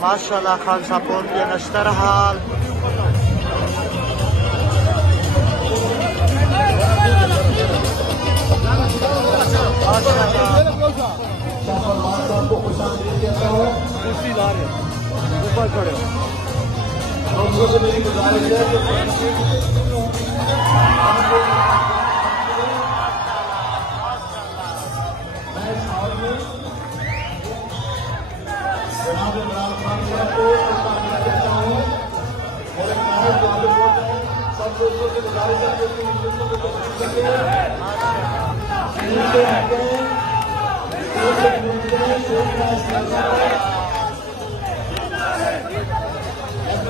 माशाल्लाह खान सापोर के नश्तर हाल ऊपर खड़े हो मेरी गुजारिश है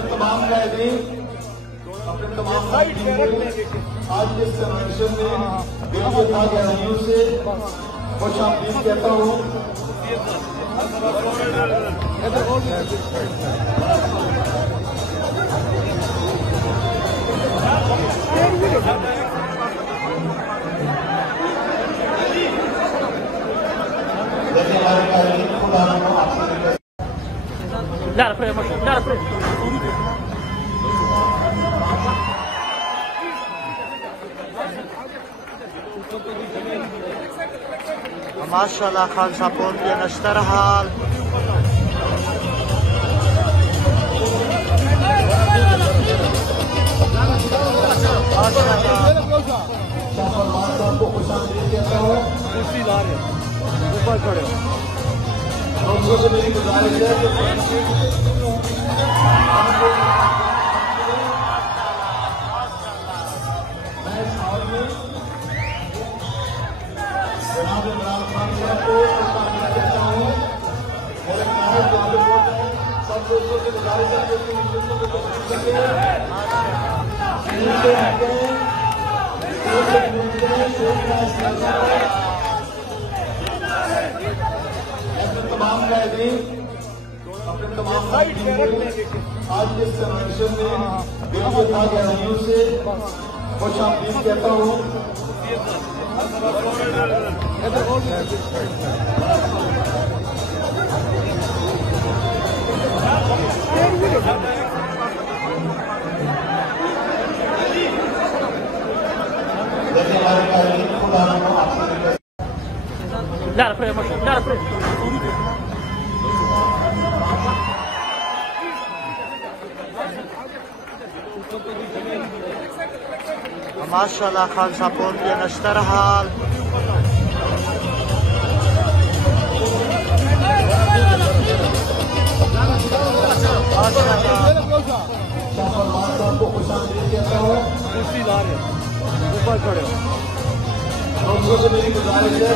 तमाम अपने तमाम आज के कन्वेंशन में गहराइयों से खुश आमदीद कहता हूँ। माशाल्लाह खान सापोर के नश्तर हाल ऊपर खड़े हो। 200 से मेरी गुजारिश है तमाम अपने तमाम आज के कन्वेंशन में गहराइयों से खुश आमदीद कहता हूँ। माशाल्लाह खान सापोर के नश्तर हाल ऊपर खड़े हो। 200 से मेरी गुजारिश है